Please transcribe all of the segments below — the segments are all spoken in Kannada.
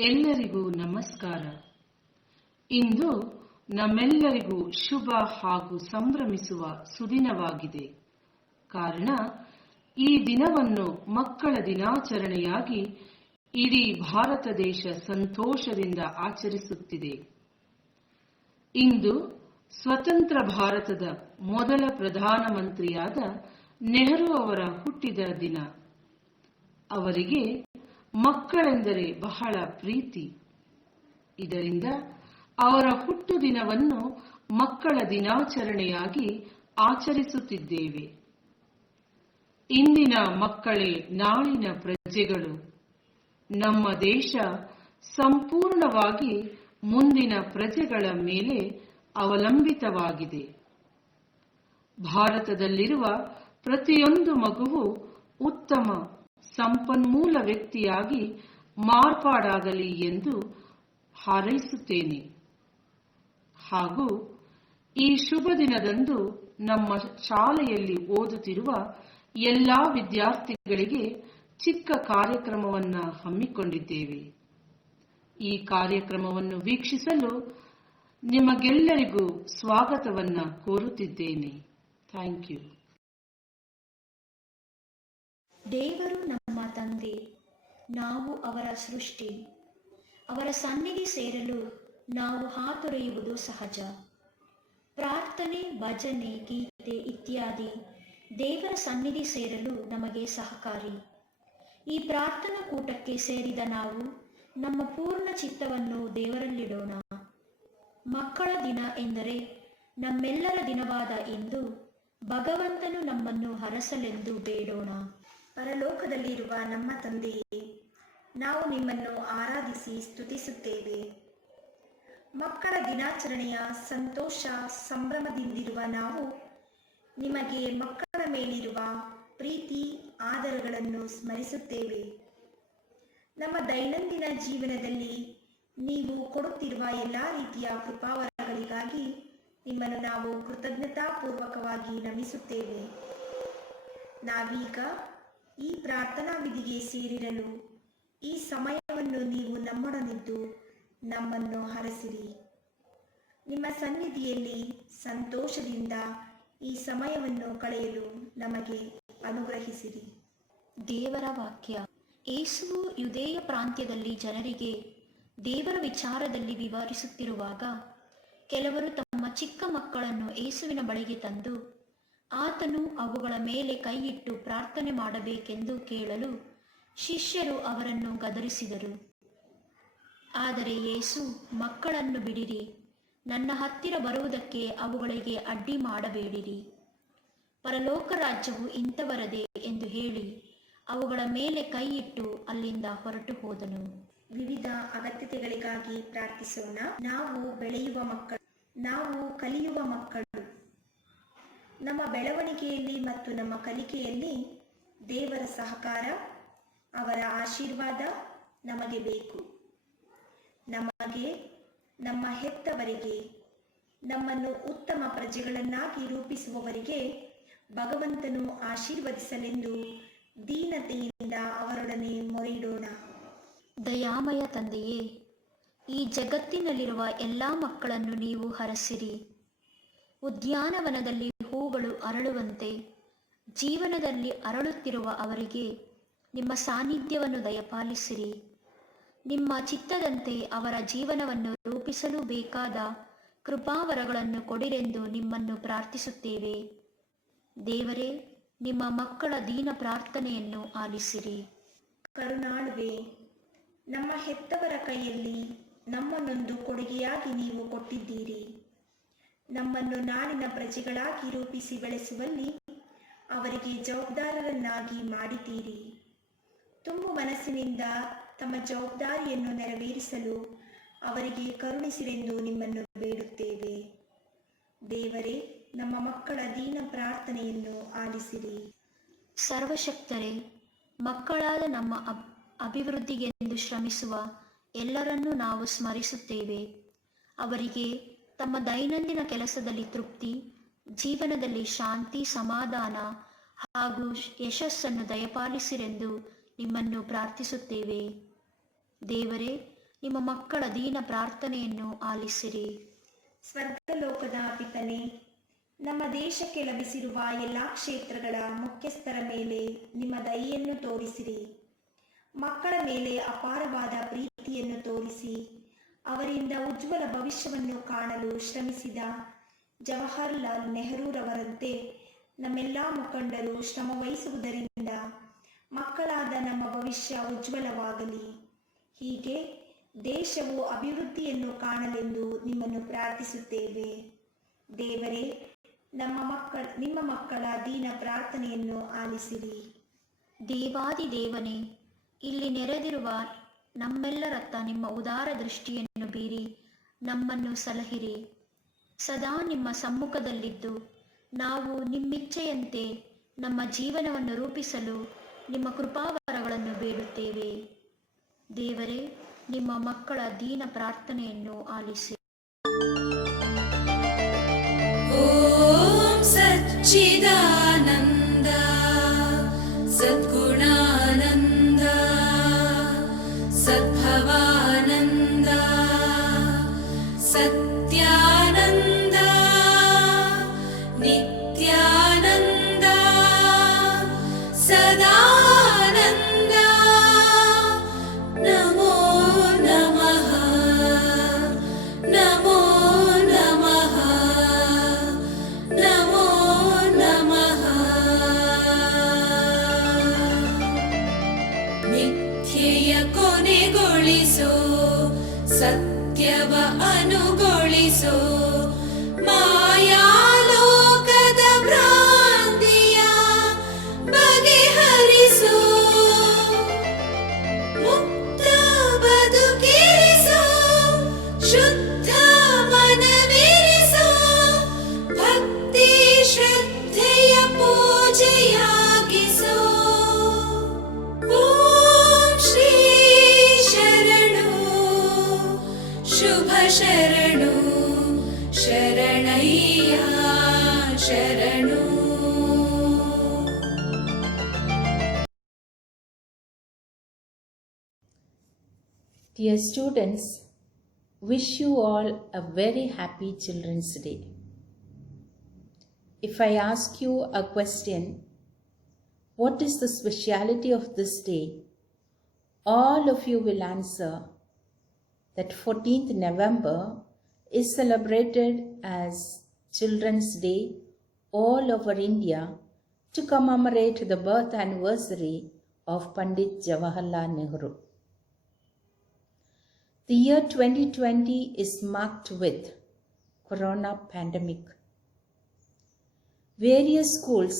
ಎಲ್ಲರಿಗೂ ನಮಸ್ಕಾರ. ಇಂದು ನಮ್ಮೆಲ್ಲರಿಗೂ ಶುಭ ಹಾಗೂ ಸಂಭ್ರಮಿಸುವ ಸುದಿನವಾಗಿದೆ. ಕಾರಣ ಈ ದಿನವನ್ನು ಮಕ್ಕಳ ದಿನಾಚರಣೆಯಾಗಿ ಇಡೀ ಭಾರತ ದೇಶ ಸಂತೋಷದಿಂದ ಆಚರಿಸುತ್ತಿದೆ. ಇಂದು ಸ್ವತಂತ್ರ ಭಾರತದ ಮೊದಲ ಪ್ರಧಾನಮಂತ್ರಿಯಾದ ನೆಹರು ಅವರ ಹುಟ್ಟಿದ ದಿನ. ಅವರಿಗೆ ಮಕ್ಕಳೆಂದರೆ ಬಹಳ ಪ್ರೀತಿ. ಇದರಿಂದ ಅವರ ಹುಟ್ಟುದಿನವನ್ನು ಮಕ್ಕಳ ದಿನಾಚರಣೆಯಾಗಿ ಆಚರಿಸುತ್ತಿದ್ದೇವೆ. ಇಂದಿನ ಮಕ್ಕಳೇ ನಾಳಿನ ಪ್ರಜೆಗಳು. ನಮ್ಮ ದೇಶ ಸಂಪೂರ್ಣವಾಗಿ ಮುಂದಿನ ಪ್ರಜೆಗಳ ಮೇಲೆ ಅವಲಂಬಿತವಾಗಿದೆ. ಭಾರತದಲ್ಲಿರುವ ಪ್ರತಿಯೊಂದು ಮಗುವು ಉತ್ತಮ ಸಂಪನ್ಮೂಲ ವ್ಯಕ್ತಿಯಾಗಿ ಮಾರ್ಪಾಡಾಗಲಿ ಎಂದು ಹಾರೈಸುತ್ತೇನೆ. ಹಾಗೂ ಈ ಶುಭ ದಿನದಂದು ನಮ್ಮ ಶಾಲೆಯಲ್ಲಿ ಓದುತ್ತಿರುವ ಎಲ್ಲಾ ವಿದ್ಯಾರ್ಥಿಗಳಿಗೆ ಚಿಕ್ಕ ಕಾರ್ಯಕ್ರಮವನ್ನು ಹಮ್ಮಿಕೊಂಡಿದ್ದೇವೆ. ಈ ಕಾರ್ಯಕ್ರಮವನ್ನು ವೀಕ್ಷಿಸಲು ನಿಮಗೆಲ್ಲರಿಗೂ ಸ್ವಾಗತವನ್ನು ಕೋರುತ್ತಿದ್ದೇನೆ. Thank you. ದೇವರು ನಮ್ಮ ತಂದೆ, ನಾವು ಅವರ ಸೃಷ್ಟಿ. ಅವರ ಸನ್ನಿಧಿ ಸೇರಲು ನಾವು ಹಾತೊರೆಯುವುದು ಸಹಜ. ಪ್ರಾರ್ಥನೆ, ಭಜನೆ, ಗೀತೆ ಇತ್ಯಾದಿ ದೇವರ ಸನ್ನಿಧಿ ಸೇರಲು ನಮಗೆ ಸಹಕಾರಿ. ಈ ಪ್ರಾರ್ಥನಾ ಕೂಟಕ್ಕೆ ಸೇರಿದ ನಾವು ನಮ್ಮ ಪೂರ್ಣ ಚಿತ್ತವನ್ನು ದೇವರಲ್ಲಿಡೋಣ. ಮಕ್ಕಳ ದಿನ ಎಂದರೆ ನಮ್ಮೆಲ್ಲರ ದಿನವಾದ ಇಂದು ಭಗವಂತನು ನಮ್ಮನ್ನು ಹರಸಲೆಂದು ಬೇಡೋಣ. ಪರಲೋಕದಲ್ಲಿರುವ ನಮ್ಮ ತಂದೆಯೇ, ನಾವು ನಿಮ್ಮನ್ನು ಆರಾಧಿಸಿ ಸ್ತುತಿಸುತ್ತೇವೆ. ಮಕ್ಕಳ ದಿನಾಚರಣೆಯ ಸಂತೋಷ ಸಂಭ್ರಮದಿಂದಿರುವ ನಾವು ನಿಮಗೆ ಮಕ್ಕಳ ಮೇಲಿರುವ ಪ್ರೀತಿ ಆದರಗಳನ್ನು ಸ್ಮರಿಸುತ್ತೇವೆ. ನಮ್ಮ ದೈನಂದಿನ ಜೀವನದಲ್ಲಿ ನೀವು ಕೊಡುತ್ತಿರುವ ಎಲ್ಲ ರೀತಿಯ ಕೃಪಾವರಗಳಿಗಾಗಿ ನಿಮ್ಮನ್ನು ನಾವು ಕೃತಜ್ಞತಾಪೂರ್ವಕವಾಗಿ ನಮಿಸುತ್ತೇವೆ. ನಾವೀಗ ಈ ಪ್ರಾರ್ಥನಾ ವಿಧಿಗೆ ಸೇರಿರಲು ಈ ಸಮಯವನ್ನು ನೀವು ನಮ್ಮೊಡನಿದ್ದು ನಮ್ಮನ್ನು ಹರಸಿರಿ. ನಿಮ್ಮ ಸನ್ನಿಧಿಯಲ್ಲಿ ಸಂತೋಷದಿಂದ ಈ ಸಮಯವನ್ನು ಕಳೆಯಲು ನಮಗೆ ಅನುಗ್ರಹಿಸಿರಿ. ದೇವರ ವಾಕ್ಯ. ಯೇಸುವು ಯುದೇಯ ಪ್ರಾಂತ್ಯದಲ್ಲಿ ಜನರಿಗೆ ದೇವರ ವಿಚಾರದಲ್ಲಿ ವಿವರಿಸುತ್ತಿರುವಾಗ ಕೆಲವರು ತಮ್ಮ ಚಿಕ್ಕ ಮಕ್ಕಳನ್ನು ಯೇಸುವಿನ ಬಳಿಗೆ ತಂದು ಆತನು ಅವುಗಳ ಮೇಲೆ ಕೈಯಿಟ್ಟು ಪ್ರಾರ್ಥನೆ ಮಾಡಬೇಕೆಂದು ಕೇಳಲು ಶಿಷ್ಯರು ಅವರನ್ನು ಗದರಿಸಿದರು. ಆದರೆ ಯೇಸು, ಮಕ್ಕಳನ್ನು ಬಿಡಿರಿ, ನನ್ನ ಹತ್ತಿರ ಬರುವುದಕ್ಕೆ ಅವುಗಳಿಗೆ ಅಡ್ಡಿ ಮಾಡಬೇಡಿರಿ. ಪರಲೋಕ ರಾಜ್ಯವು ಇಂಥವರದೇ ಎಂದು ಹೇಳಿ ಅವುಗಳ ಮೇಲೆ ಕೈಯಿಟ್ಟು ಅಲ್ಲಿಂದ ಹೊರಟು ಹೋದನು. ವಿವಿಧ ಅಗತ್ಯತೆಗಳಿಗಾಗಿ ಪ್ರಾರ್ಥಿಸೋಣ. ನಾವು ಬೆಳೆಯುವ ಮಕ್ಕಳು, ನಾವು ಕಲಿಯುವ ಮಕ್ಕಳು. ನಮ್ಮ ಬೆಳವಣಿಗೆಯಲ್ಲಿ ಮತ್ತು ನಮ್ಮ ಕಲಿಕೆಯಲ್ಲಿ ದೇವರ ಸಹಕಾರ, ಅವರ ಆಶೀರ್ವಾದ ನಮಗೆ ಬೇಕು. ನಮಗೆ, ನಮ್ಮ ಹೆತ್ತವರಿಗೆ, ನಮ್ಮನ್ನು ಉತ್ತಮ ಪ್ರಜೆಗಳನ್ನಾಗಿ ರೂಪಿಸುವವರಿಗೆ ಭಗವಂತನು ಆಶೀರ್ವದಿಸಲೆಂದು ದೀನತೆಯಿಂದ ಅವರೊಡನೆ ಮೊರೆಯಿಡೋಣ. ದಯಾಮಯ ತಂದೆಯೇ, ಈ ಜಗತ್ತಿನಲ್ಲಿರುವ ಎಲ್ಲ ಮಕ್ಕಳನ್ನು ನೀವು ಹರಸಿರಿ. ಉದ್ಯಾನವನದಲ್ಲಿ ಹೂಗಳು ಅರಳುವಂತೆ ಜೀವನದಲ್ಲಿ ಅರಳುತ್ತಿರುವ ಅವರಿಗೆ ನಿಮ್ಮ ಸಾನ್ನಿಧ್ಯವನ್ನು ದಯಪಾಲಿಸಿರಿ. ನಿಮ್ಮ ಚಿತ್ತದಂತೆ ಅವರ ಜೀವನವನ್ನು ರೂಪಿಸಲು ಬೇಕಾದ ಕೃಪಾವರಗಳನ್ನು ಕೊಡಿರೆಂದು ನಿಮ್ಮನ್ನು ಪ್ರಾರ್ಥಿಸುತ್ತೇವೆ. ದೇವರೇ, ನಿಮ್ಮ ಮಕ್ಕಳ ದೀನ ಪ್ರಾರ್ಥನೆಯನ್ನು ಆಲಿಸಿರಿ. ಕರುಣಾಳುವೆ, ನಮ್ಮ ಹೆತ್ತವರ ಕೈಯಲ್ಲಿ ನಮ್ಮನ್ನೊಂದು ಕೊಡುಗೆಯಾಗಿ ನೀವು ಕೊಟ್ಟಿದ್ದೀರಿ. ನಮ್ಮನ್ನು ನಾಡಿನ ಪ್ರಜೆಗಳಾಗಿ ರೂಪಿಸಿ ಬೆಳೆಸುವಲ್ಲಿ ಅವರಿಗೆ ಜವಾಬ್ದಾರರನ್ನಾಗಿ ಮಾಡಿದ್ದೀರಿ. ತುಂಬು ಮನಸ್ಸಿನಿಂದ ತಮ್ಮ ಜವಾಬ್ದಾರಿಯನ್ನು ನೆರವೇರಿಸಲು ಅವರಿಗೆ ಕರುಣಿಸಿರೆಂದು ನಿಮ್ಮನ್ನು ಬೇಡುತ್ತೇವೆ. ದೇವರೇ, ನಮ್ಮ ಮಕ್ಕಳ ದೀನ ಪ್ರಾರ್ಥನೆಯನ್ನು ಆಲಿಸಿರಿ. ಸರ್ವಶಕ್ತರೇ, ಮಕ್ಕಳಾದ ನಮ್ಮ ಅಭಿವೃದ್ಧಿಗೆಂದು ಶ್ರಮಿಸುವ ಎಲ್ಲರನ್ನೂ ನಾವು ಸ್ಮರಿಸುತ್ತೇವೆ. ಅವರಿಗೆ ತಮ್ಮ ದೈನಂದಿನ ಕೆಲಸದಲ್ಲಿ ತೃಪ್ತಿ, ಜೀವನದಲ್ಲಿ ಶಾಂತಿ, ಸಮಾಧಾನ ಹಾಗೂ ಯಶಸ್ಸನ್ನು ದಯಪಾಲಿಸಿರೆಂದು ನಿಮ್ಮನ್ನು ಪ್ರಾರ್ಥಿಸುತ್ತೇವೆ. ದೇವರೇ, ನಿಮ್ಮ ಮಕ್ಕಳ ದೀನ ಪ್ರಾರ್ಥನೆಯನ್ನು ಆಲಿಸಿರಿ. ಸ್ವರ್ಗಲೋಕದ ಪಿತನೇ, ನಮ್ಮ ದೇಶಕ್ಕೆ ಲಭಿಸಿರುವ ಎಲ್ಲ ಕ್ಷೇತ್ರಗಳ ಮುಖ್ಯಸ್ಥರ ಮೇಲೆ ನಿಮ್ಮ ದಯೆಯನ್ನು ತೋರಿಸಿರಿ. ಮಕ್ಕಳ ಮೇಲೆ ಅಪಾರವಾದ ಪ್ರೀತಿಯನ್ನು ತೋರಿಸಿ ಅವರಿಂದ ಉಜ್ವಲ ಭವಿಷ್ಯವನ್ನು ಕಾಣಲು ಶ್ರಮಿಸಿದ ಜವಾಹರ್ಲಾಲ್ ನೆಹರೂರವರಂತೆ ನಮ್ಮೆಲ್ಲ ಮುಖಂಡರು ಶ್ರಮವಹಿಸುವುದರಿಂದ ಮಕ್ಕಳಾದ ನಮ್ಮ ಭವಿಷ್ಯ ಉಜ್ವಲವಾಗಲಿ. ಹೀಗೆ ದೇಶವು ಅಭಿವೃದ್ಧಿಯನ್ನು ಕಾಣಲೆಂದು ನಿಮ್ಮನ್ನು ಪ್ರಾರ್ಥಿಸುತ್ತೇವೆ. ದೇವರೇ, ನಿಮ್ಮ ಮಕ್ಕಳ ದೀನ ಪ್ರಾರ್ಥನೆಯನ್ನು ಆಲಿಸಿರಿ. ದೇವಾದಿ ದೇವನೇ, ಇಲ್ಲಿ ನೆರೆದಿರುವ ನಮ್ಮೆಲ್ಲರತ್ತ ನಿಮ್ಮ ಉದಾರ ದೃಷ್ಟಿಯನ್ನು ಬೀರಿ ನಮ್ಮನ್ನು ಸಲಹಿರಿ. ಸದಾ ನಿಮ್ಮ ಸಮ್ಮುಖದಲ್ಲಿದ್ದು ನಾವು ನಿಮ್ಮಿಚ್ಛೆಯಂತೆ ನಮ್ಮ ಜೀವನವನ್ನು ರೂಪಿಸಲು ನಿಮ್ಮ ಕೃಪಾವರಗಳನ್ನು ಬೇಡುತ್ತೇವೆ. ದೇವರೇ, ನಿಮ್ಮ ಮಕ್ಕಳ ದೀನ ಪ್ರಾರ್ಥನೆಯನ್ನು ಆಲಿಸಿ. ಓಂ ಸಚ್ಚಿದಾನಂದ ಸದ್ಗುಣಾನಂದ ಸದ್ಭವಾನಂದ ಸತ್ಯಾನಂದ ನಿತ್ಯಾನಂದ ಸದಾನಂದ ನಮೋ ನಮಃ ನಮೋ ನಮಃ ನಮೋ ನಮಃ. ಮಿಥ್ಯೆಯ ಕೊನೆಗೊಳಿಸೋ, ಸತ್ಯವ ಅನುಗೊಳಿಸೋ, ಮಾಯಾಲೋಕದ ಭ್ರಾಂತಿಯ ಬಗೆಹರಿಸೋ, ಮುಕ್ತ ಬದುಕಿರಿಸೋ, ಶುದ್ಧ ಮನವಿರಿಸೋ, ಭಕ್ತಿ ಶ್ರದ್ಧೆಯ ಪೂಜೆಯಾಗಿಸೋ. ಓಂ ಶ್ರೀ ಶರಣು ಶುಭ ಶರಣು ಶರಣಯ್ಯ ಶರಣು. Dear students, wish you all a very happy Children's Day. If I ask you a question, what is the speciality of this day? All of you will answer that 14th November is celebrated as Children's Day all over India to commemorate the birth anniversary of Pandit Jawaharlal Nehru. The year 2020 is marked with Corona pandemic. Various schools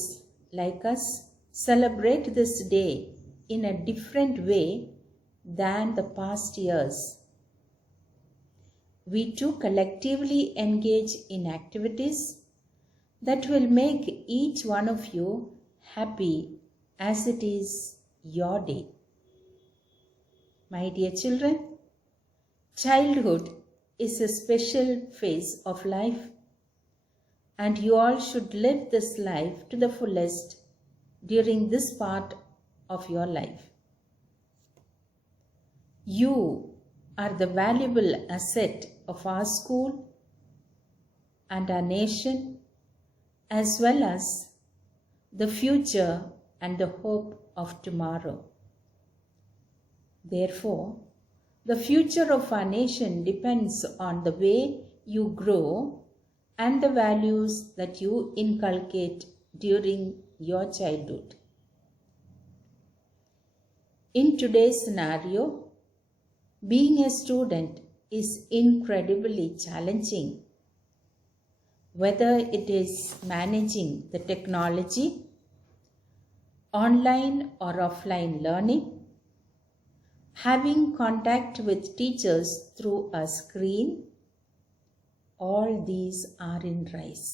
like us celebrate this day in a different way than the past years. We too collectively engage in activities that will make each one of you happy as it is your day. My dear children, childhood is a special phase of life, and you all should live this life to the fullest during this part of your life. You are the valuable asset of our school and our nation, as well as the future and the hope of tomorrow. Therefore, the future of our nation depends on the way you grow and the values that you inculcate during your childhood. In today's scenario, being a student is incredibly challenging, whether it is managing the technology, online or offline learning, having contact with teachers through a screen. All these are in rise.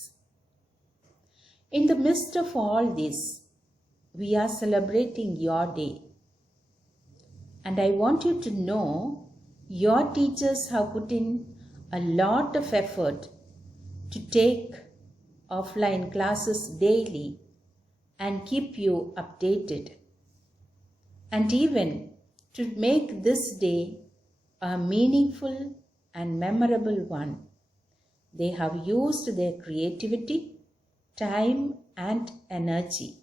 In the midst of all this, we are celebrating your day. And I want you to know your teachers have put in a lot of effort to take offline classes daily and keep you updated, and even to make this day a meaningful and memorable one. They have used their creativity, time, and energy.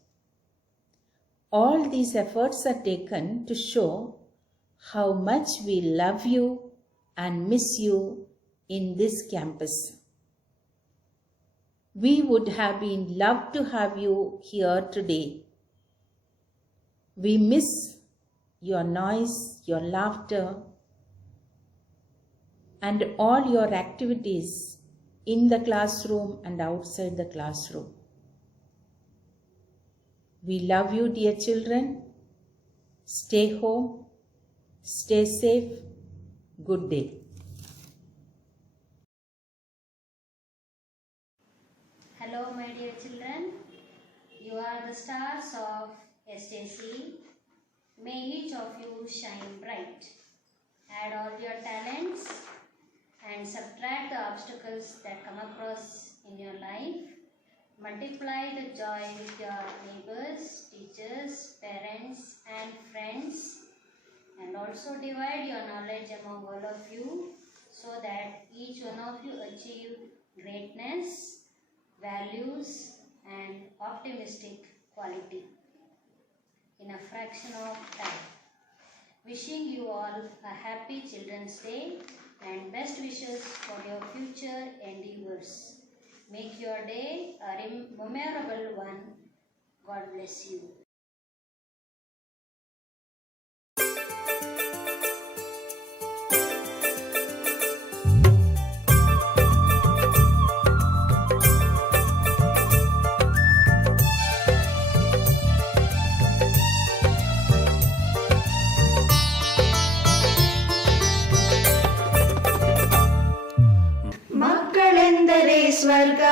All these efforts are taken to show how much we love you and miss you in this campus. We would have been loved to have you here today. We miss your noise, your laughter, and all your activities in the classroom and outside the classroom. We love you, dear children. Stay home. Stay safe. Good day. Hello, my dear children. You are the stars of SJC. May each of you shine bright. Add all your talents and subtract the obstacles that come across in your life. Multiply the joy with your neighbors, teachers, parents, and friends. And also divide your knowledge among all of you so that each one of you achieve greatness, values, and optimistic quality in a fraction of time. Wishing you all a happy Children's Day and best wishes for your future endeavors. Make your day a memorable one. God bless you. ಮಕ್ಕಳೆಂದರೆ ಸ್ವರ್ಗ,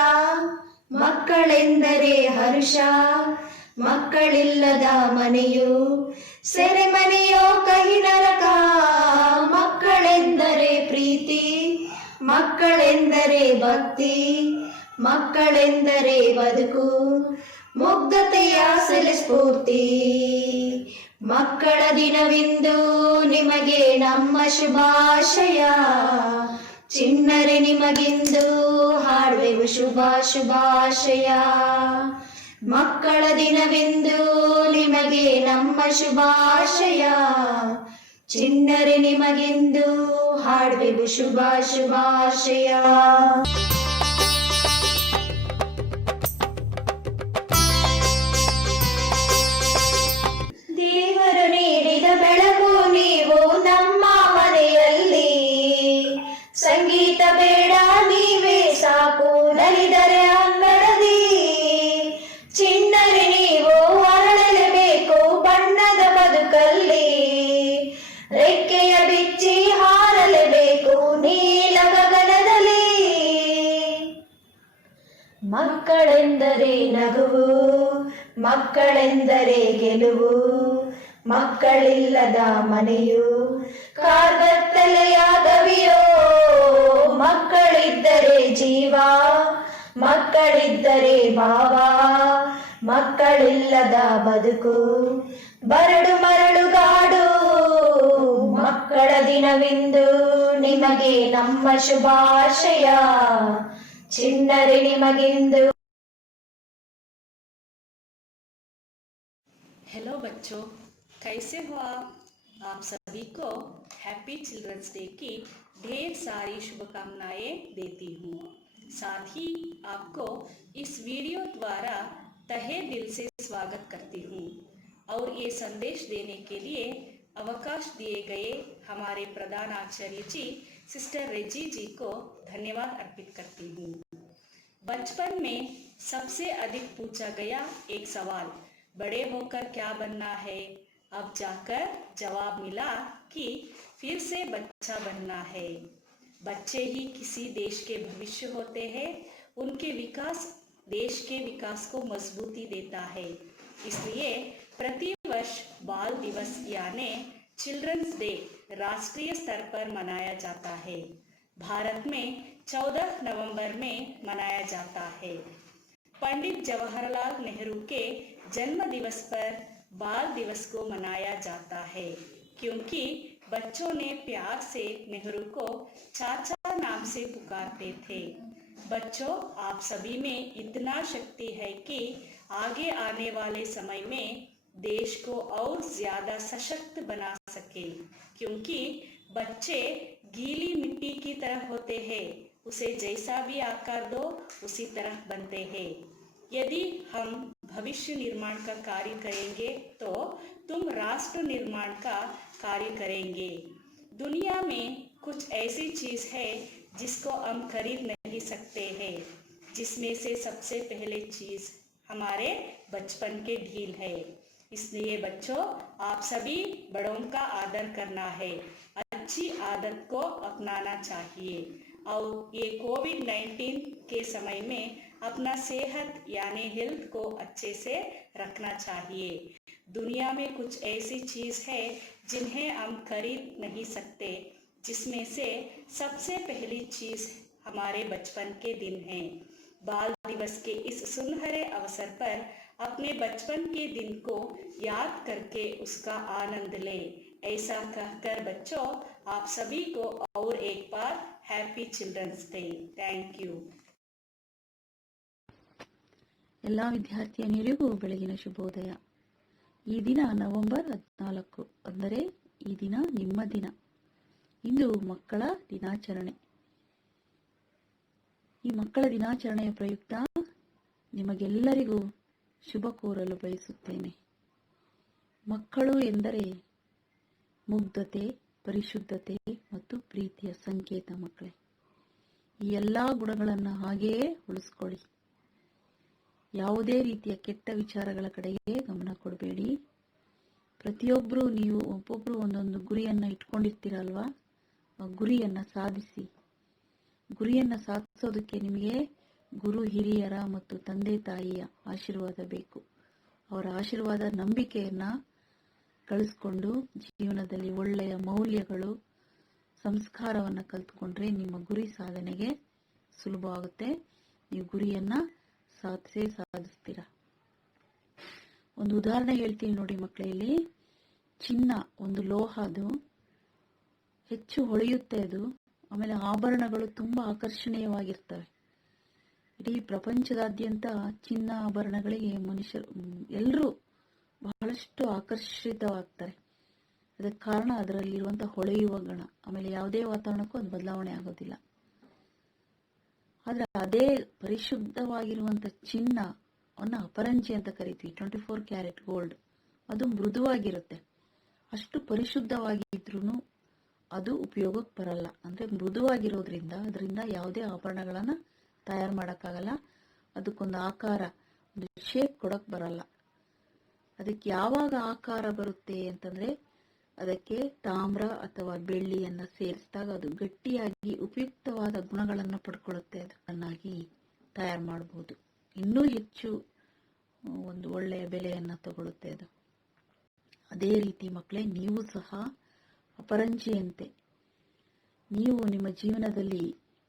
ಮಕ್ಕಳೆಂದರೆ ಹರ್ಷ, ಮಕ್ಕಳಿಲ್ಲದ ಮನೆಯು ಸೆರೆಮನೆಯೋ ಕಹಿ ನರಕ. ಮಕ್ಕಳೆಂದರೆ ಪ್ರೀತಿ, ಮಕ್ಕಳೆಂದರೆ ಭಕ್ತಿ, ಮಕ್ಕಳೆಂದರೆ ಬದುಕು, ಮುಗ್ಧತೆಯ ಸೆಲೆ ಸ್ಫೂರ್ತಿ. ಮಕ್ಕಳ ದಿನವಿಂದು ನಿಮಗೆ ನಮ್ಮ ಶುಭಾಶಯ. ಚಿಣ್ಣರೆ ನಿಮಗಿಂದು ಹಾಡುವೆವು ಶುಭಾಶಯ. ಮಕ್ಕಳ ದಿನವೆಂದು ನಿಮಗೆ ನಮ್ಮ ಶುಭಾಶಯ. ಚಿಣ್ಣರೆ ನಿಮಗೆಂದು ಹಾಡುವೆವು ಶುಭಾಶಯ. ದೇವರು ನೀಡಿದ ಬೆಳಕು ನೀವು ನಮ್ಮ ಮನೆಯಲ್ಲಿ. ಸಂಗೀತ ಬೇಡ ನೀವೇ ಸಾಕು ನಲಿದರೆ ಅಂಗಳದಿ. ಚಿಣ್ಣರೆ ನೀವು ಅರಳಲೇಬೇಕು ಬಣ್ಣದ ಬದುಕಲ್ಲಿ. ರೆಕ್ಕೆಯ ಬಿಚ್ಚಿ ಹಾರಲೇಬೇಕು ನೀಲ ಗಗನದಲ್ಲಿ. ಮಕ್ಕಳೆಂದರೆ ನಗುವು, ಮಕ್ಕಳೆಂದರೆ ಗೆಲುವು, ಮಕ್ಕಳಿಲ್ಲದ ಮನೆಯು ಕಾರ್ಗತ್ತಲೆಯ ಗವಿಯೋ. ಮಕ್ಕಳಿದ್ದರೆ ಜೀವ, ಮಕ್ಕಳಿದ್ದರೆ ಭಾವ, ಮಕ್ಕಳಿಲ್ಲದ ಬದುಕು ಬರಡು ಮರಳುಗಾಡು. ಮಕ್ಕಳ ದಿನವಿಂದು ನಿಮಗೆ ನಮ್ಮ ಶುಭಾಶಯ. ಚಿಣ್ಣರೆ ನಿಮಗಿಂದು. हेलो बच्चों, कैसे हो आप सभी को हैप्पी चिल्ड्रंस डे की ढेर सारी शुभकामनाएं देती हूँ। साथ ही आपको इस वीडियो द्वारा तहे दिल से स्वागत करती हूँ और ये संदेश देने के लिए अवकाश दिए गए हमारे प्रधान आचार्य जी सिस्टर रेजी जी को धन्यवाद अर्पित करती हूँ। बचपन में सबसे अधिक पूछा गया एक सवाल, बड़े होकर क्या बनना है? अब जाकर जवाब मिला कि फिर से बच्चा बनना है। बच्चे ही किसी देश के भविष्य होते हैं। उनके विकास देश के विकास को मजबूती देता है। इसलिए प्रतिवर्ष बाल दिवस यानी चिल्ड्रंस डे राष्ट्रीय स्तर पर मनाया जाता है। भारत में 14 नवंबर में मनाया जाता है। पंडित जवाहरलाल नेहरू के जन्म दिवस पर बाल दिवस को मनाया जाता है, क्योंकि बच्चों ने प्यार से नेहरू को चाचा नाम से पुकारते थे। बच्चों, आप सभी में इतना शक्ति है कि आगे आने वाले समय में देश को और ज्यादा सशक्त बना सके, क्योंकि बच्चे गीली मिट्टी की तरह होते हैं, उसे जैसा भी आकार दो उसी तरह बनते हैं। यदि हम भविष्य निर्माण का कार्य करेंगे तो तुम राष्ट्र निर्माण का कार्य करेंगे। दुनिया में कुछ ऐसी चीज है जिसको हम खरीद नहीं सकते हैं, जिसमें से सबसे पहले चीज हमारे बचपन के ढील है। इसलिए बच्चों, आप सभी बड़ों का आदर करना है, अच्छी आदत को अपनाना चाहिए और ये कोविड-19 के समय में अपना सेहत यानी हेल्थ को अच्छे से रखना चाहिए। दुनिया में कुछ ऐसी चीज है जिन्हें हम खरीद नहीं सकते, जिसमें से सबसे पहली चीज हमारे बचपन के दिन हैं। बाल दिवस के इस सुनहरे अवसर पर अपने बचपन के दिन को याद करके उसका आनंद लें। ऐसा कहकर बच्चों, आप सभी को और एक बार happy children's day. Thank you. ಎಲ್ಲ ವಿದ್ಯಾರ್ಥಿನಿಯರಿಗೂ ಬೆಳಗಿನ ಶುಭೋದಯ। ಈ ದಿನ ನವೆಂಬರ್ 14, ಅಂದರೆ ಈ ದಿನ ನಿಮ್ಮ ದಿನ। ಇಂದು ಮಕ್ಕಳ ದಿನಾಚರಣೆ। ಈ ಮಕ್ಕಳ ದಿನಾಚರಣೆಯ ಪ್ರಯುಕ್ತ ನಿಮಗೆಲ್ಲರಿಗೂ ಶುಭ ಕೋರಲು ಬಯಸುತ್ತೇನೆ। ಮಕ್ಕಳು ಎಂದರೆ ಮುಗ್ಧತೆ, ಪರಿಶುದ್ಧತೆ ಮತ್ತು ಪ್ರೀತಿಯ ಸಂಕೇತ ಮಕ್ಕಳೇ। ಈ ಎಲ್ಲ ಗುಣಗಳನ್ನು ಹಾಗೆಯೇ ಉಳಿಸ್ಕೊಳ್ಳಿ। ಯಾವುದೇ ರೀತಿಯ ಕೆಟ್ಟ ವಿಚಾರಗಳ ಕಡೆಗೆ ಗಮನ ಕೊಡಬೇಡಿ। ಪ್ರತಿಯೊಬ್ಬರು ನೀವು ಒಬ್ಬೊಬ್ಬರು ಒಂದೊಂದು ಗುರಿಯನ್ನು ಇಟ್ಕೊಂಡಿರ್ತೀರಲ್ವಾ, ಆ ಗುರಿಯನ್ನು ಸಾಧಿಸಿ। ಗುರಿಯನ್ನು ಸಾಧಿಸೋದಕ್ಕೆ ನಿಮಗೆ ಗುರು ಹಿರಿಯರ ಮತ್ತು ತಂದೆ ತಾಯಿಯ ಆಶೀರ್ವಾದ ಬೇಕು। ಅವರ ಆಶೀರ್ವಾದ, ನಂಬಿಕೆಯನ್ನು ಕಳಿಸ್ಕೊಂಡು ಜೀವನದಲ್ಲಿ ಒಳ್ಳೆಯ ಮೌಲ್ಯಗಳು, ಸಂಸ್ಕಾರವನ್ನು ಕಲ್ತ್ಕೊಂಡ್ರೆ ನಿಮ್ಮ ಗುರಿ ಸಾಧನೆಗೆ ಸುಲಭವಾಗುತ್ತೆ। ನೀವು ಗುರಿಯನ್ನು ಸಾಧಿಸ್ತೀರಾ। ಒಂದು ಉದಾಹರಣೆ ಹೇಳ್ತೀನಿ ನೋಡಿ ಮಕ್ಕಳೇ। ಇಲ್ಲಿ ಚಿನ್ನ ಒಂದು ಲೋಹ, ಅದು ಹೆಚ್ಚು ಹೊಳೆಯುತ್ತೆ ಅದು, ಆಮೇಲೆ ಆಭರಣಗಳು ತುಂಬಾ ಆಕರ್ಷಣೀಯವಾಗಿರ್ತವೆ। ಇಡೀ ಪ್ರಪಂಚದಾದ್ಯಂತ ಚಿನ್ನ ಆಭರಣಗಳಿಗೆ ಮನುಷ್ಯರು ಎಲ್ಲರೂ ಬಹಳಷ್ಟು ಆಕರ್ಷಿತವಾಗ್ತಾರೆ। ಅದಕ್ಕೆ ಕಾರಣ ಅದರಲ್ಲಿರುವಂತಹ ಹೊಳೆಯುವ ಗುಣ, ಆಮೇಲೆ ಯಾವುದೇ ವಾತಾವರಣಕ್ಕೂ ಅದು ಬದಲಾವಣೆ ಆಗೋದಿಲ್ಲ। ಆದ್ರೆ ಅದೇ ಪರಿಶುದ್ಧವಾಗಿರುವಂತ ಚಿನ್ನವನ್ನು ಅಪರಂಜಿ ಅಂತ ಕರಿತೀವಿ, 24 ಕ್ಯಾರೆಟ್ ಗೋಲ್ಡ್, ಅದು ಮೃದುವಾಗಿರುತ್ತೆ। ಅಷ್ಟು ಪರಿಶುದ್ಧವಾಗಿದ್ರೂ ಅದು ಉಪಯೋಗಕ್ಕೆ ಬರಲ್ಲ। ಅಂದ್ರೆ ಮೃದುವಾಗಿರೋದ್ರಿಂದ ಅದರಿಂದ ಯಾವುದೇ ಆಭರಣಗಳನ್ನ ತಯಾರು ಮಾಡೋಕ್ಕಾಗಲ್ಲ, ಅದಕ್ಕೊಂದು ಆಕಾರ, ಒಂದು ಶೇಪ್ ಕೊಡಕ್ ಬರಲ್ಲ। ಅದಕ್ಕೆ ಯಾವಾಗ ಆಕಾರ ಬರುತ್ತೆ ಅಂತಂದ್ರೆ ಅದಕ್ಕೆ ತಾಮ್ರ ಅಥವಾ ಬೆಳ್ಳಿಯನ್ನ ಸೇರಿಸಿದಾಗ ಅದು ಗಟ್ಟಿಯಾಗಿ ಉಪಯುಕ್ತವಾದ ಗುಣಗಳನ್ನು ಪಡ್ಕೊಳ್ಳುತ್ತೆ, ಅದನ್ನಾಗಿ ತಯಾರು ಮಾಡಬಹುದು, ಇನ್ನೂ ಹೆಚ್ಚು ಒಂದು ಒಳ್ಳೆಯ ಬೆಲೆಯನ್ನ ತಗೊಳ್ಳುತ್ತೆ ಅದು। ಅದೇ ರೀತಿ ಮಕ್ಕಳೇ, ನೀವು ಸಹ ಅಪರಂಜಿಯಂತೆ ನೀವು ನಿಮ್ಮ ಜೀವನದಲ್ಲಿ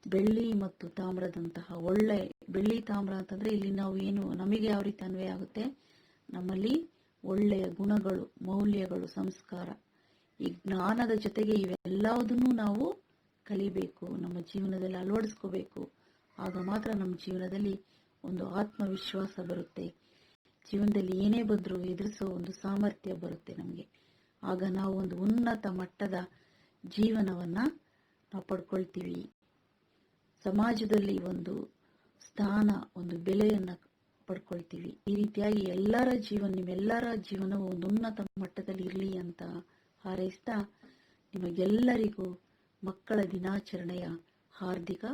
ಬೆಳ್ಳಿ ಮತ್ತು ತಾಮ್ರದಂತಹ ಒಳ್ಳೆ, ಬೆಳ್ಳಿ ತಾಮ್ರ ಅಂತಂದ್ರೆ ಇಲ್ಲಿ ನಾವು ಏನು ನಮಗೆ ಯಾವ ರೀತಿ ಅನ್ವಯ ಆಗುತ್ತೆ, ನಮ್ಮಲ್ಲಿ ಒಳ್ಳೆಯ ಗುಣಗಳು, ಮೌಲ್ಯಗಳು, ಸಂಸ್ಕಾರ, ಈ ಜ್ಞಾನದ ಜೊತೆಗೆ ಇವೆಲ್ಲದನ್ನೂ ನಾವು ಕಲಿಬೇಕು, ನಮ್ಮ ಜೀವನದಲ್ಲಿ ಅಳವಡಿಸ್ಕೋಬೇಕು। ಆಗ ಮಾತ್ರ ನಮ್ಮ ಜೀವನದಲ್ಲಿ ಒಂದು ಆತ್ಮವಿಶ್ವಾಸ ಬರುತ್ತೆ, ಜೀವನದಲ್ಲಿ ಏನೇ ಬಂದರೂ ಎದುರಿಸೋ ಒಂದು ಸಾಮರ್ಥ್ಯ ಬರುತ್ತೆ ನಮಗೆ। ಆಗ ನಾವು ಒಂದು ಉನ್ನತ ಮಟ್ಟದ ಜೀವನವನ್ನ ನಾವು ಪಡ್ಕೊಳ್ತೀವಿ, ಸಮಾಜದಲ್ಲಿ ಒಂದು ಸ್ಥಾನ, ಒಂದು ಬೆಲೆಯನ್ನ ಪಡ್ಕೊಳ್ತೀವಿ। ಈ ರೀತಿಯಾಗಿ ನಿಮ್ಮೆಲ್ಲರ ಜೀವನವು ಒಂದು ಉನ್ನತ ಮಟ್ಟದಲ್ಲಿ ಇರಲಿ ಅಂತ ಹಾರೈಸ್ತಾ, ನಿಮಗೆಲ್ಲರಿಗೂ ಮಕ್ಕಳ ದಿನಾಚರಣೆಯ ಹಾರ್ದಿಕ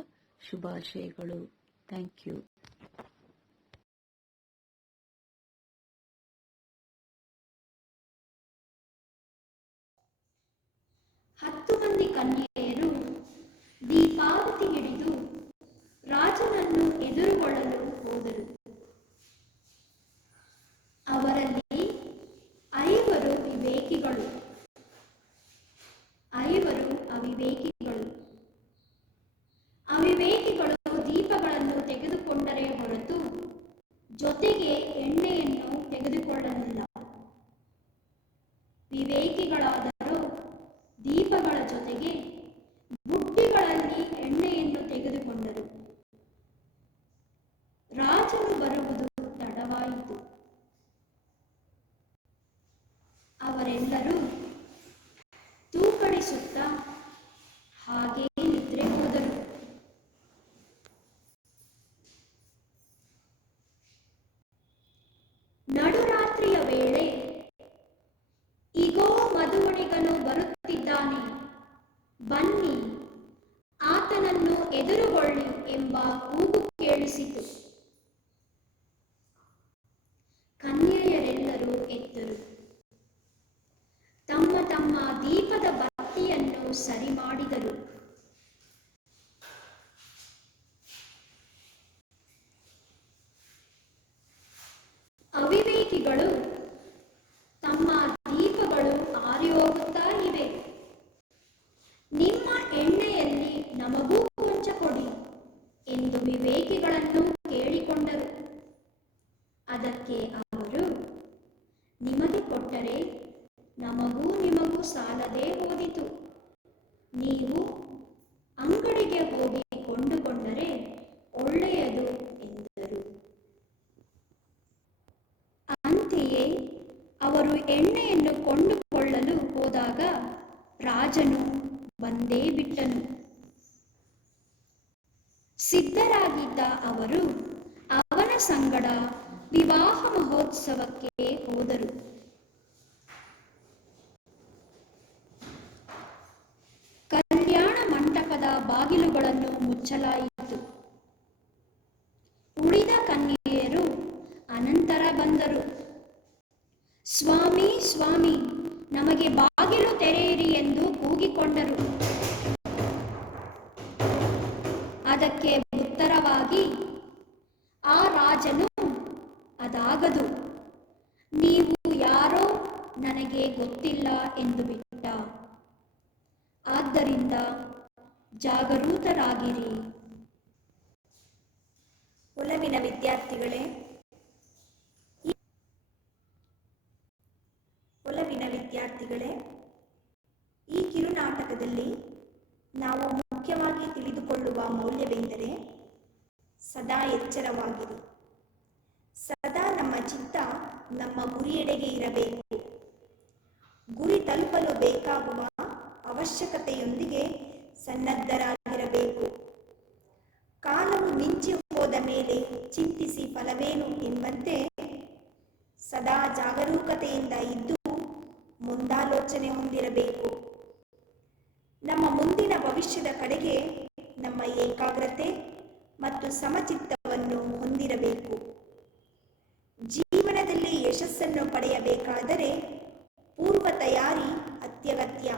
ಶುಭಾಶಯಗಳು। Thank you. ಹತ್ತು ಮಂದಿ ಕನ್ಯೆಯರು ದೀಪಾವತಿ ಹಿಡಿದು ರಾಜನನ್ನು ಎದುರುಗೊಳ್ಳಲು ಹೋದರು। ಅವರಲ್ಲಿ 5 ವಿವೇಕಿಗಳು, 5 ಅವಿವೇಕಿಗಳು। ಅವಿವೇಕಿಗಳು ದೀಪಗಳನ್ನು ತೆಗೆದುಕೊಂಡರೆ ಹೊರತು ಜೊತೆಗೆ ಎಣ್ಣೆಯನ್ನು ತೆಗೆದುಕೊಳ್ಳಲಿಲ್ಲ। ವಿವೇಕಿಗಳಾದರೂ ದೀಪ ಕೂಗು ಕೇಳಿಸಿತು. ಕನ್ಯೆಯರೆಲ್ಲರೂ ಎದ್ದರು. ತಮ್ಮ ತಮ್ಮ ದೀಪದ ಬತ್ತಿಯನ್ನು ಸರಿ ಮಾಡಿದರು. ಅವಿವೇಕಿಗಳು ತಮ್ಮ ದೀಪಗಳು ಆರಿ ಹೋಗುತ್ತಾ ಇವೆ, ನಿಮ್ಮ ಎಣ್ಣೆಯಲ್ಲಿ ನಮಗೂ ಕೊಂಚ ಕೊಡಿ ಎಂದು ವಿವೇಕಿಗಳನ್ನು ಕೇಳಿಕೊಂಡರು. ಅದಕ್ಕೆ ಅವರು, ನಿಮಗೆ ಕೊಟ್ಟರೆ ನಮಗೂ ನಿಮಗೂ ಸಾಲದೇ ಹೋದಿತು, ನೀವು ಅಂಗಡಿಗೆ ಹೋಗಿ ಕೊಂಡುಕೊಂಡರೆ ಒಳ್ಳೆಯದು ಎಂದರು. ಅಂತೆಯೇ ಅವರು ಎಣ್ಣೆಯನ್ನು ಕೊಂಡುಕೊಳ್ಳಲು ಹೋದಾಗ ರಾಜನು ಬಂದೇ ಬಿಟ್ಟನು. ಸಿದ್ಧರಾಗಿದ್ದ ಅವರು ಅವನ ಸಂಗಡ ವಿವಾಹ ಮಹೋತ್ಸವಕ್ಕೆ ಹೋದರು. ಕಲ್ಯಾಣ ಮಂಟಪದ ಬಾಗಿಲುಗಳನ್ನು ಮುಚ್ಚಲಾಯಿತು. ಉಳಿದ ಕನ್ಯೆಯರು ಅನಂತರ ಬಂದರು. ಸ್ವಾಮಿ, ಸ್ವಾಮಿ, ನಮಗೆ ಬಾಗಿಲು ತೆರೆಯಿರಿ ಎಂದು ಕೂಗಿಕೊಂಡರು. ಅದಕ್ಕೆ ಉತ್ತರವಾಗಿ ಆ ರಾಜನು, ಅದಾಗದು, ನೀವು ಯಾರೋ ನನಗೆ ಗೊತ್ತಿಲ್ಲ ಎಂದು ಬಿಟ್ಟ. ಆದ್ದರಿಂದ ಜಾಗರೂಕರಾಗಿರಿ. ಒಲವಿನ ವಿದ್ಯಾರ್ಥಿಗಳೇ, ಈ ಕಿರುನಾಟಕದಲ್ಲಿ ನಾವು ಮುಖ್ಯವಾಗಿ ತಿಳಿದುಕೊಳ್ಳುವ ಮೌಲ್ಯವೆಂದರೆ ಸದಾ ಎಚ್ಚರವಾಗಿರಿ. ಸದಾ ನಮ್ಮ ಚಿತ್ತ ನಮ್ಮ ಗುರಿಯೆಡೆಗೆ ಇರಬೇಕು. ಗುರಿ ತಲುಪಲು ಬೇಕಾಗುವ ಅವಶ್ಯಕತೆಯೊಂದಿಗೆ ಸನ್ನದ್ಧರಾಗಿರಬೇಕು. ಕಾಲವು ಮಿಂಚಿ ಹೋದ ಮೇಲೆ ಚಿಂತಿಸಿ ಫಲವೇನು ಎಂಬಂತೆ ಸದಾ ಜಾಗರೂಕತೆಯಿಂದ ಇದ್ದು ಮುಂದಾಲೋಚನೆ ಹೊಂದಿರಬೇಕು. ನಮ್ಮ ಮುಂದಿನ ಭವಿಷ್ಯದ ಕಡೆಗೆ ನಮ್ಮ ಏಕಾಗ್ರತೆ ಮತ್ತು ಸಮಚಿತ್ತವನ್ನು ಹೊಂದಿರಬೇಕು. ಜೀವನದಲ್ಲಿ ಯಶಸ್ಸನ್ನು ಪಡೆಯಬೇಕಾದರೆ ಪೂರ್ವ ತಯಾರಿ ಅತ್ಯಗತ್ಯ.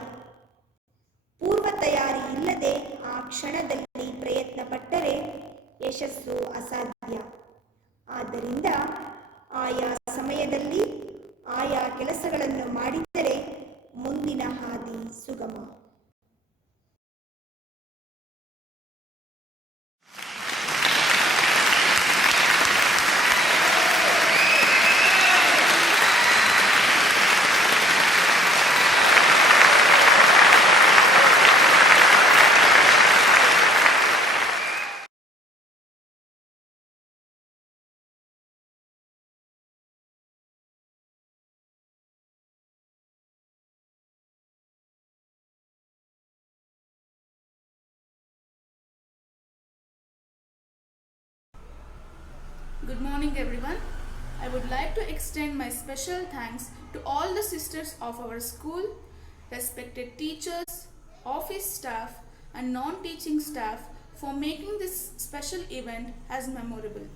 ಪೂರ್ವ ತಯಾರಿ ಇಲ್ಲದೆ ಆ ಕ್ಷಣದಲ್ಲಿ ಪ್ರಯತ್ನ ಪಟ್ಟರೆ ಯಶಸ್ಸು ಅಸಾಧ್ಯ. ಆದ್ದರಿಂದ ಆಯಾ ಸಮಯದಲ್ಲಿ ಆಯಾ ಕೆಲಸಗಳನ್ನು ಮಾಡಿದರೆ ಮುಂದಿನ ಹಾದಿ ಸುಗಮ. Good morning everyone. I would like to extend my special thanks to all the sisters of our school, respected teachers, office staff and non-teaching staff for making this special event as memorable.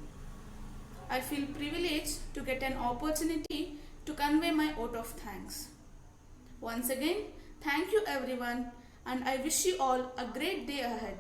I feel privileged to get an opportunity to convey my vote of thanks. Once again, thank you everyone and I wish you all a great day ahead.